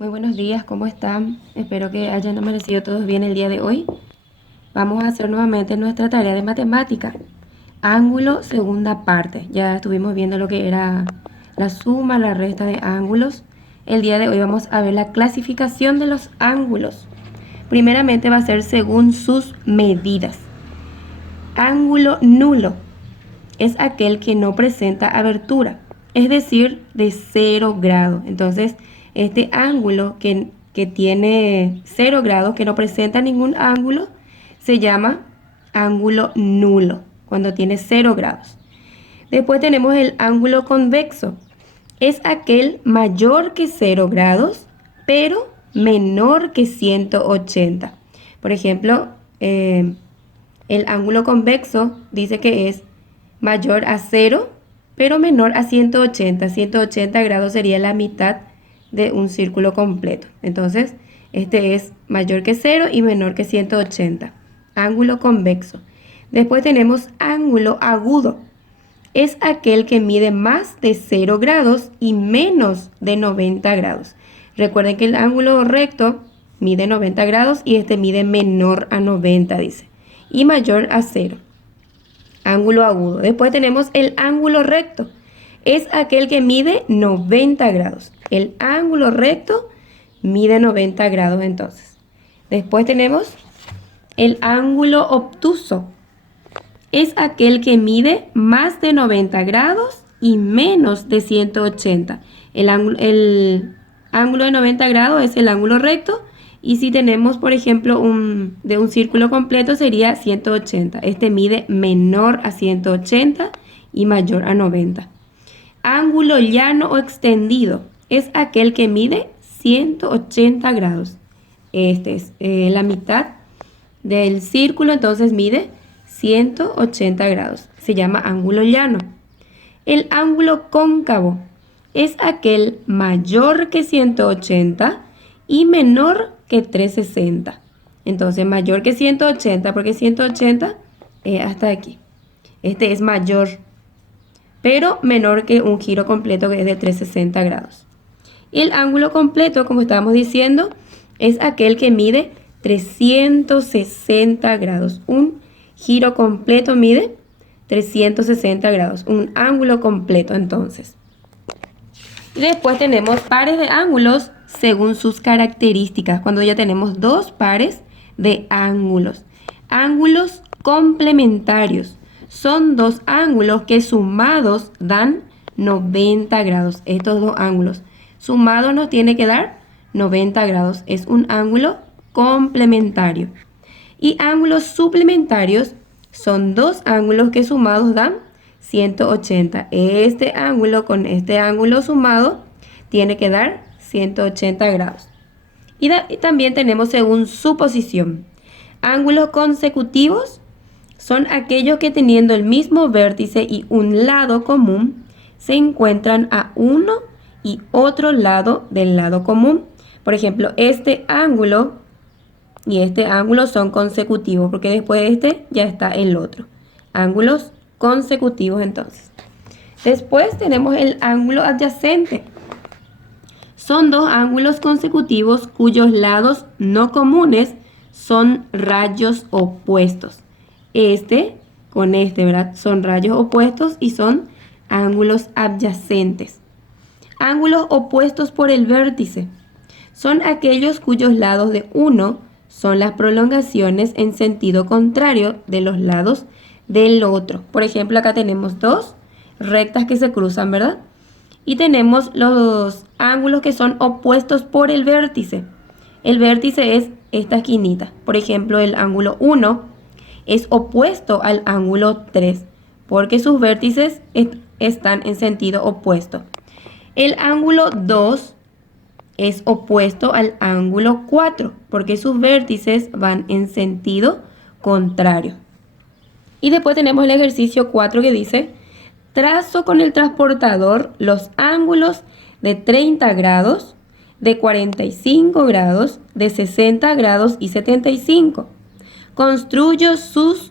Muy buenos días, ¿cómo están? Espero que hayan amanecido todos bien el día de hoy. Vamos a hacer nuevamente nuestra tarea de matemática. Ángulo, segunda parte. Ya estuvimos viendo lo que era la suma, la resta de ángulos. El día de hoy vamos a ver la clasificación de los ángulos. Primeramente va a ser según sus medidas. Ángulo nulo es aquel que no presenta abertura, es decir, de 0 grados. Entonces, este ángulo que tiene 0 grados, que no presenta ningún ángulo, se llama ángulo nulo, cuando tiene 0 grados. Después tenemos el ángulo convexo. Es aquel mayor que 0 grados, pero menor que 180. Por ejemplo, el ángulo convexo dice que es mayor a 0, pero menor a 180. 180 grados sería la mitad de un círculo completo. Entonces, este es mayor que 0 y menor que 180. Ángulo convexo. Después tenemos ángulo agudo. Es aquel que mide más de 0 grados y menos de 90 grados. Recuerden que el ángulo recto mide 90 grados y este mide menor a 90, dice, y mayor a 0. Ángulo agudo. Después tenemos el ángulo recto. Es aquel que mide 90 grados. El ángulo recto mide 90 grados entonces. Después tenemos el ángulo obtuso. Es aquel que mide más de 90 grados y menos de 180. El ángulo de 90 grados es el ángulo recto. Y si tenemos, por ejemplo, de un círculo completo sería 180. Este mide menor a 180 y mayor a 90. Ángulo llano o extendido es aquel que mide 180 grados. Este es la mitad del círculo, entonces mide 180 grados. Se llama ángulo llano. El ángulo cóncavo es aquel mayor que 180 y menor que 360. Entonces mayor que 180, porque 180 es hasta aquí. Este es mayor, pero menor que un giro completo que es de 360 grados. Y el ángulo completo, como estábamos diciendo, es aquel que mide 360 grados. Un giro completo mide 360 grados. Un ángulo completo entonces. Y después tenemos pares de ángulos según sus características, cuando ya tenemos dos pares de ángulos. Ángulos complementarios son dos ángulos que sumados dan 90 grados. Estos dos ángulos sumados nos tiene que dar 90 grados. Es un ángulo complementario. Y ángulos suplementarios son dos ángulos que sumados dan 180. Este ángulo con este ángulo sumado tiene que dar 180 grados. Y también tenemos según su posición. Ángulos consecutivos son aquellos que teniendo el mismo vértice y un lado común se encuentran a uno y otro lado del lado común. Por ejemplo, este ángulo y este ángulo son consecutivos porque después de este ya está el otro. Ángulos consecutivos entonces. Después tenemos el ángulo adyacente. Son dos ángulos consecutivos cuyos lados no comunes son rayos opuestos. Este con este, ¿verdad? Son rayos opuestos y son ángulos adyacentes. Ángulos opuestos por el vértice. Son aquellos cuyos lados de uno son las prolongaciones en sentido contrario de los lados del otro. Por ejemplo, acá tenemos dos rectas que se cruzan, ¿verdad? Y tenemos los ángulos que son opuestos por el vértice. El vértice es esta esquinita. Por ejemplo, el ángulo 1 es opuesto al ángulo 3 porque sus vértices están en sentido opuesto. El ángulo 2 es opuesto al ángulo 4 porque sus vértices van en sentido contrario. Y después tenemos el ejercicio 4 que dice: trazo con el transportador los ángulos de 30 grados, de 45 grados, de 60 grados y 75. Construyo sus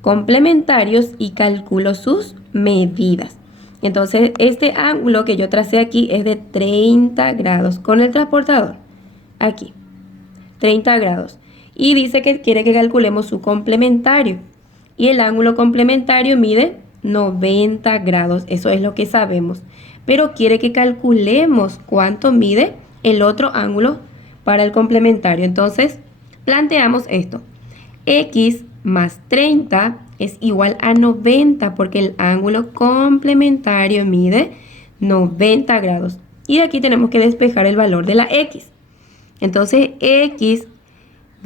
complementarios y calculo sus medidas. Entonces, este ángulo que yo tracé aquí es de 30 grados con el transportador. Aquí, 30 grados. Y dice que quiere que calculemos su complementario. Y el ángulo complementario mide 90 grados. Eso es lo que sabemos. Pero quiere que calculemos cuánto mide el otro ángulo para el complementario. Entonces, planteamos esto. X más 30 es igual a 90 porque el ángulo complementario mide 90 grados. Y de aquí tenemos que despejar el valor de la X. Entonces, X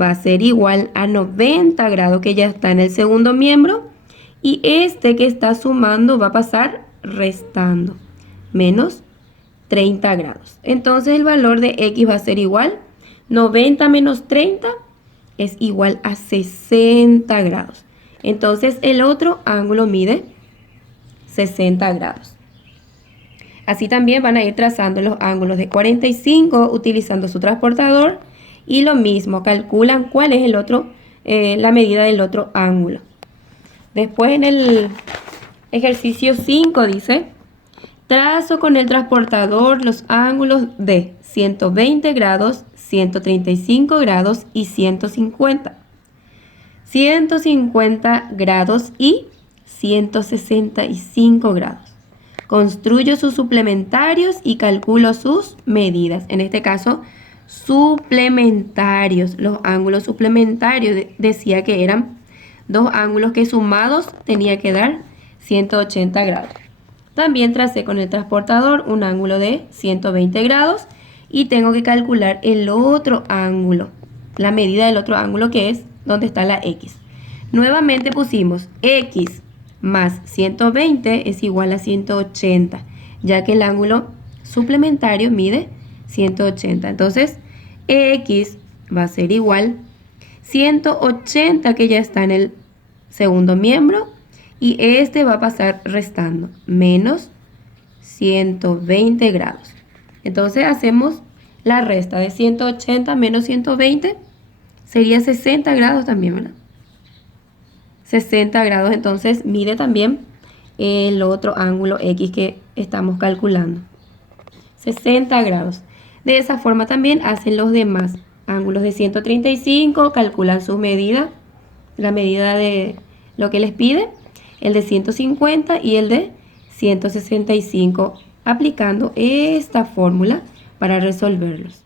va a ser igual a 90 grados que ya está en el segundo miembro. Y este que está sumando va a pasar restando. Menos 30 grados. Entonces, el valor de X va a ser igual. 90 menos 30 es igual a 60 grados. Entonces el otro ángulo mide 60 grados. Así también van a ir trazando los ángulos de 45 utilizando su transportador. Y lo mismo, calculan cuál es el otro, la medida del otro ángulo. Después en el ejercicio 5 dice, trazo con el transportador los ángulos de 120 grados, 135 grados y 150. 150 grados y 165 grados. Construyo sus suplementarios y calculo sus medidas. En este caso, suplementarios. Los ángulos suplementarios decía que eran dos ángulos que sumados tenía que dar 180 grados. También tracé con el transportador un ángulo de 120 grados y tengo que calcular el otro ángulo, la medida del otro ángulo que es donde está la X. Nuevamente pusimos X más 120 es igual a 180, ya que el ángulo suplementario mide 180. Entonces, X va a ser igual 180 que ya está en el segundo miembro y este va a pasar restando menos 120 grados. Entonces hacemos la resta de 180 menos 120 sería 60 grados también, ¿verdad? 60 grados, entonces mide también el otro ángulo X que estamos calculando. 60 grados. De esa forma también hacen los demás ángulos de 135, calculan sus medidas, la medida de lo que les pide, el de 150 y el de 165, aplicando esta fórmula para resolverlos.